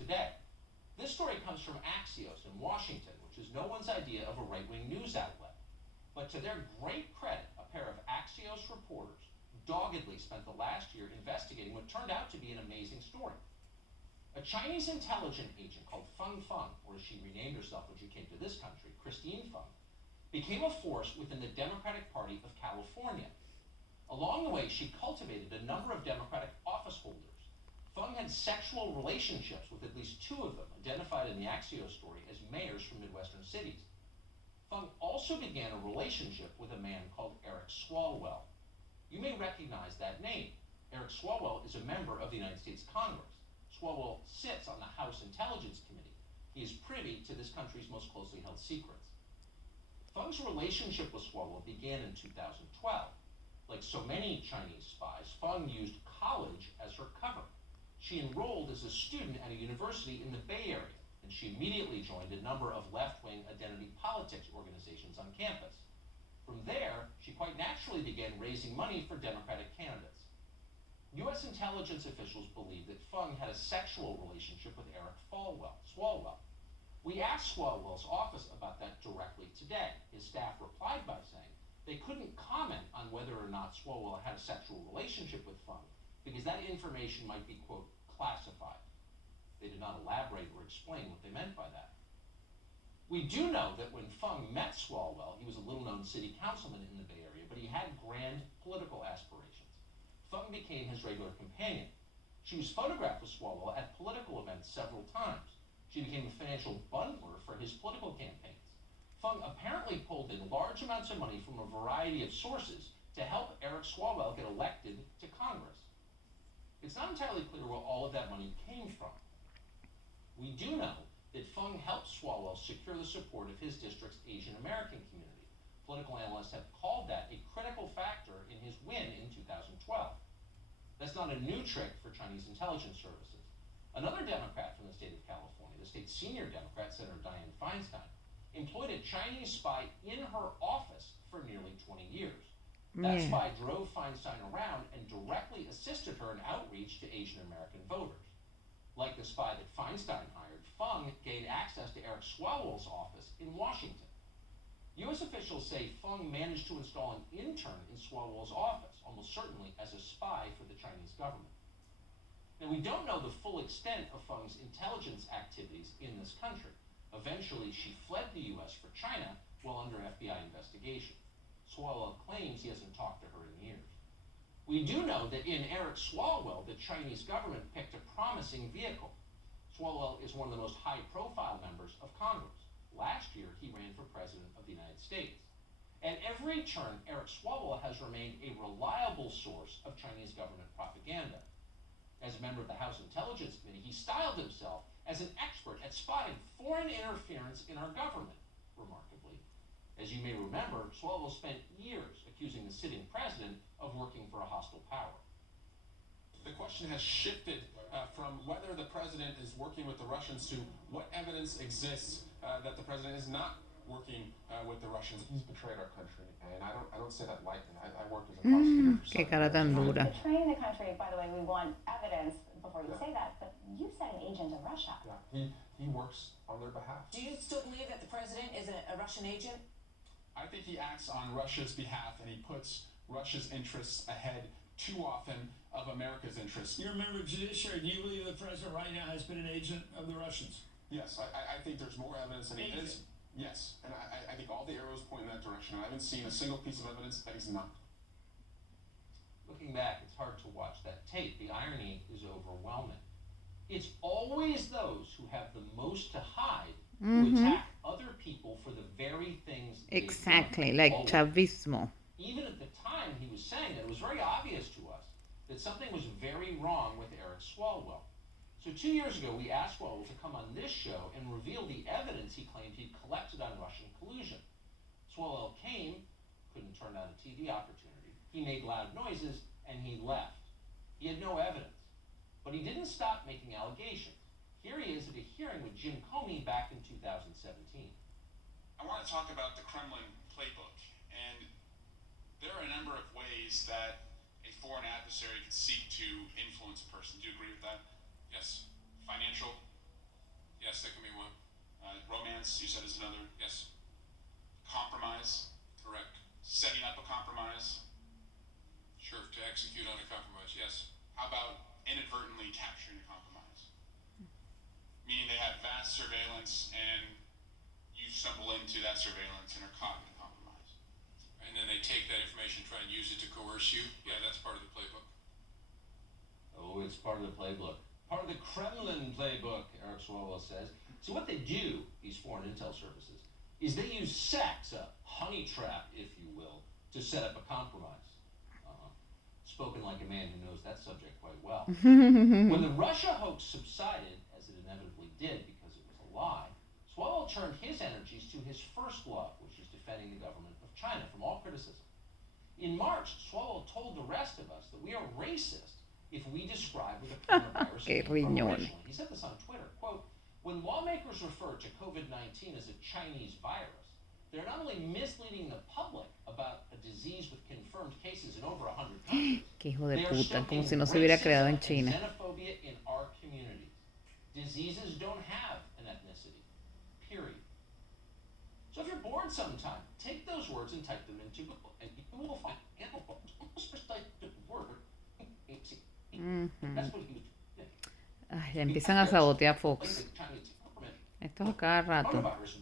today. This story comes from Axios in Washington, which is no one's idea of a right-wing news outlet. But to their great credit, a pair of Axios reporters doggedly spent the last year investigating what turned out to be an amazing story. A Chinese intelligence agent called Feng Feng, or as she renamed herself when she came to this country, Christine Feng, became a force within the Democratic Party of California. Along the way, she cultivated a number of Democratic office holders. Feng had sexual relationships with at least two of them, identified in the Axios story as mayors from Midwestern cities. Feng also began a relationship with a man called Eric Swalwell. You may recognize that name. Eric Swalwell is a member of the United States Congress. Swalwell sits on the House Intelligence Committee. He is privy to this country's most closely held secrets. Feng's relationship with Swalwell began in 2012. Like so many Chinese spies, Feng used college as her cover. She enrolled as a student at a university in the Bay Area, and she immediately joined a number of left-wing identity politics organizations on campus. From there, she quite naturally began raising money for Democratic candidates. U.S. intelligence officials believe that Feng had a sexual relationship with Eric Swalwell. We asked Swalwell's office about that directly today. His staff replied by saying they couldn't comment on whether or not Swalwell had a sexual relationship with Feng because that information might be, quote, classified. They did not elaborate or explain what they meant by that. We do know that when Feng met Swalwell, he was a little-known city councilman in the Bay Area, but he had grand political aspirations. Feng became his regular companion. She was photographed with Swalwell at political events several times. She became a financial bundler for his political campaigns. Feng apparently pulled in large amounts of money from a variety of sources to help Eric Swalwell get elected to Congress. It's not entirely clear where all of that money came from. We do know that Feng helped Swalwell secure the support of his district's Asian American community. Political analysts have called that a critical factor in his win in 2012. That's not a new trick for Chinese intelligence services. Another Democrat from the state of California, the state's senior Democrat, Senator Dianne Feinstein, employed a Chinese spy in her office for nearly 20 years. That spy drove Feinstein around and directly assisted her in outreach to Asian American voters. Like the spy that Feinstein hired, Feng gained access to Eric Swalwell's office in Washington. U.S. officials say Feng managed to install an intern in Swalwell's office, almost certainly as a spy for the Chinese government. Now, we don't know the full extent of Feng's intelligence activities in this country. Eventually, she fled the U.S. for China while under FBI investigation. Swalwell claims he hasn't talked to her in years. We do know that in Eric Swalwell, the Chinese government picked a promising vehicle. Swalwell is one of the most high-profile members of Congress. Last year, he ran for president of the United States. At every turn, Eric Swalwell has remained a reliable source of Chinese government propaganda. As a member of the House Intelligence Committee, he styled himself as an expert at spotting foreign interference in our government, remarkably. As you may remember, Swalwell spent years accusing the sitting president of working for a hostile power. The question has shifted from whether the president is working with the Russians to what evidence exists that the president is not working with the Russians. He's betrayed our country, and I don't say that lightly. I worked as a prosecutor for Qué cara tan dura. Betraying the country, by the way, we want evidence before you say that, but you said an agent of Russia. Yeah, he works on their behalf. Do you still believe that the president is a Russian agent? I think he acts on Russia's behalf, and he puts Russia's interests ahead too often of America's interests. You're a member of Judiciary. Do you believe the president right now has been an agent of the Russians? Yes, I think there's more evidence than he is. Yes, and I think all the arrows point in that direction. I haven't seen a single piece of evidence that he's not. Looking back, it's hard to watch that tape. The irony is overwhelming. It's always those who have the most to hide who attack other people for the very things Exactly, like Chavismo. Even at the time he was saying that, it was very obvious to us that something was very wrong with Eric Swalwell. So 2 years ago, we asked Swalwell to come on this show and reveal the evidence he claimed he'd collected on Russian collusion. Swalwell came, couldn't turn down a TV opportunity. He made loud noises, and he left. He had no evidence. But he didn't stop making allegations. Here he is at a hearing with Jim Comey back in 2017. I want to talk about the Kremlin playbook, and there are a number of ways that a foreign adversary can seek to influence a person. Do you agree with that? Yes. Financial, surveillance and you stumble into that surveillance and are caught in compromise. And then they take that information, try and use it to coerce you. Yeah, that's part of the playbook. Oh, it's part of the playbook. Part of the Kremlin playbook, Eric Swalwell says. So what they do, these foreign intel services, is they use sex, a honey trap, if you will, to set up a compromise. Spoken like a man who knows that subject quite well. When the Russia hoax subsided, as it inevitably did because it was a lie, Swalwell turned his energies to his first love, which is defending the government of China from all criticism. In March, Swalwell told the rest of us that we are racist if we describe what the coronavirus Qué came from riñón. originally. He said this on Twitter, quote, "When lawmakers refer to COVID-19 as a Chinese virus, they're not only misleading the public about a disease with confirmed cases in over 100 countries, Qué hijo de they are puta, como stoking si no se hubiera creado en racism China. and xenophobia in our communities. Diseases don't have an ethnicity, period." So if you're bored sometime, take those words and type them into Google, and you will find almost precise word. That's what he was doing. Ay, ya empiezan a sabotear Fox. Esto es a cada rato. Coronavirus